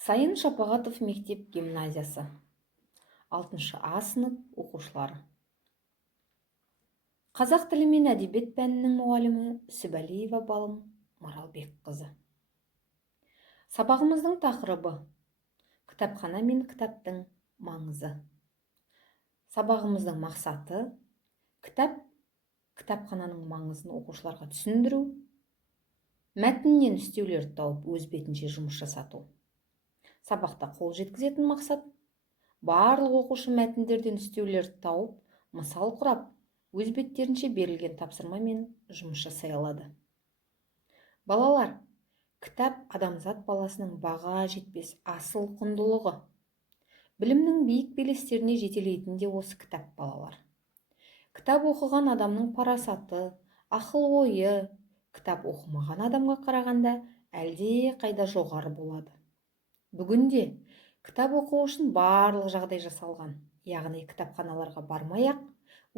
Сайын Шапағатов мектеп гимназиясы. 6 А сынып оқушылары. Қазақ тілі мен әдебиет пәнінің мұғалімі Сүбәлиева Балым Маралбекқызы. Сабағымыздың тақырыбы кітапхана мен кітаптың маңызы. Сабағымыздың мақсаты кітапхананың маңызын оқушыларға түсіндіру, мәтіннен үстеулерді тауып өз бетінше жұмыс жасату. Сабақта қол жеткізетін мақсат барлық оқушы мәтіндерден үстеулерді тауып, мысал құрап, өз беттерінше берілген тапсырмамен жұмыс жасай алады. Балалар, кітап адамзат баласының баға жетпес асыл құндылығы. Білімнің биік белестеріне жетелейтін де осы кітап, балалар. Кітап оқыған адамның парасаты, ақыл ойы, кітап оқымаған адамға қарағанда әлде қайда жоғары болады. Бүгінде кітап оқу үшін барлық жағдай жасалған, яғни кітапханаларға бармай-ақ,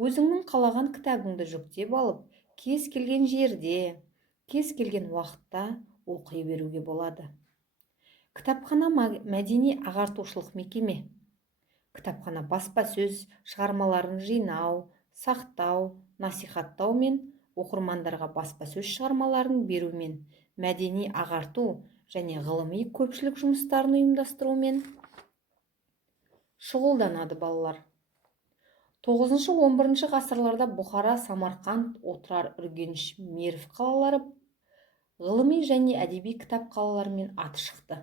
өзіңнің қалаған кітабыңды жүктеп алып, кез келген жерде, кез келген уақытта оқи беруге болады. Кітапхана мәдени ағартушылық мекеме. Кітапхана баспасөз шығармаларын жинау, сақтау, насихаттау мен оқырмандарға баспасөз шығармаларын берумен, мәдени ағарту және ғылыми көпшілік жұмыстарын ұйымдастырумен шұғылданады, балалар. 9-11 ғасырларда Бұхара, Самарқанд, Отырар, Үргеніш, Мерв қалалары ғылыми және әдеби кітап қалаларымен аты шықты.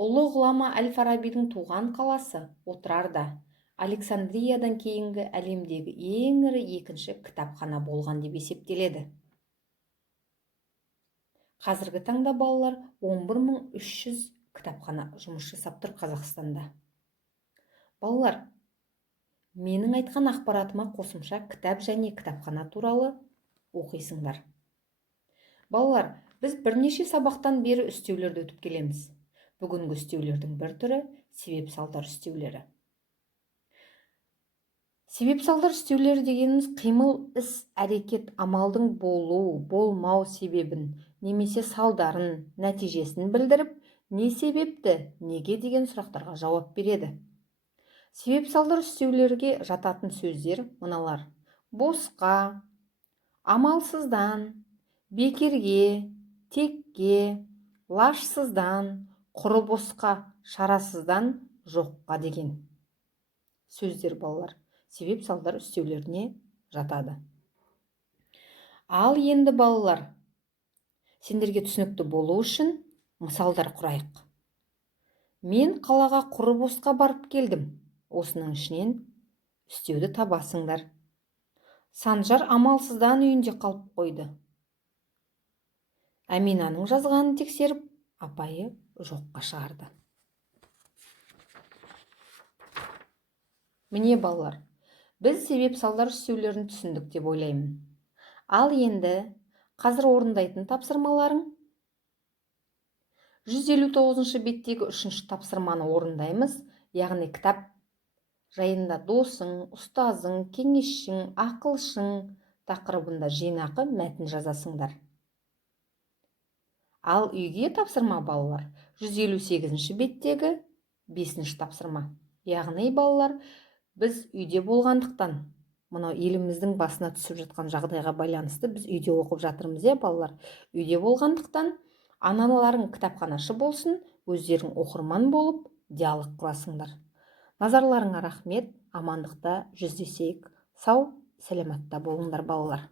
Ұлы ғұлама Әл-Фарабидің туған қаласы Отырарда Александриядан кейінгі әлемдегі ең ірі екінші кітапхана болған деп есептеледі. Қазіргі таңда, балалар, 11300 кітапхана жұмыс жасап тұр Қазақстанда. Балалар, менің айтқан ақпаратыма қосымша кітап және кітапхана туралы оқисыңдар. Балалар, біз бірнеше сабақтан бері үстеулерді өтіп келеміз. Бүгінгі үстеулердің бір түрі себеп-салдар үстеулері. Себеп-салдар үстеулері дегеніміз қимыл, іс, әрекет, амалдың болу, болмау себебін, немесе салдарын, нәтижесін білдіріп, не себепті, неге деген сұрақтарға жауап береді. Себеп-салдар үстеулерге жататын сөздер мыналар: босқа, амалсыздан, бекерге, текке, лажсыздан, құры босқа, шарасыздан, жоққа деген сөздер, балалар, себеп-салдар үстеулеріне жатады. Ал енді, балалар, сендерге түсінікті болу үшін мысалдар құрайық. Мен қалаға құры босқа барып келдім. Осының ішінен үстеуді табасыңдар. Санжар амалсыздан үйінде қалып қойды. Әминаның жазғанын тексеріп, апайы жоққа шығарды. Міне, балалар, біз себеп-салдар үстеулерін түсіндік деп ойлаймын. Ал енді қазір орындайтын тапсырмаларың. 159 беттегі 3-ші тапсырманы орындаймыз, яғни кітап жайында досың, ұстазың, кеңесшің, ақылшың тақырыбында жинақы мәтін жазасыңдар. Ал үйге тапсырма, балалар, 158 беттегі 5-ші тапсырма. Яғни, балалар, біз үйде болғандықтан, мынау еліміздің басына түсіп жатқан жағдайға байланысты біз үйде оқып жатырмыз, балалар. Үйде болғандықтан аналарың кітапханашы болсын, өздерің оқырман болып, диалог құрасыңдар. Назарларыңа рахмет, амандықта жүздесейік. Сау, сәлематта болыңдар, балалар.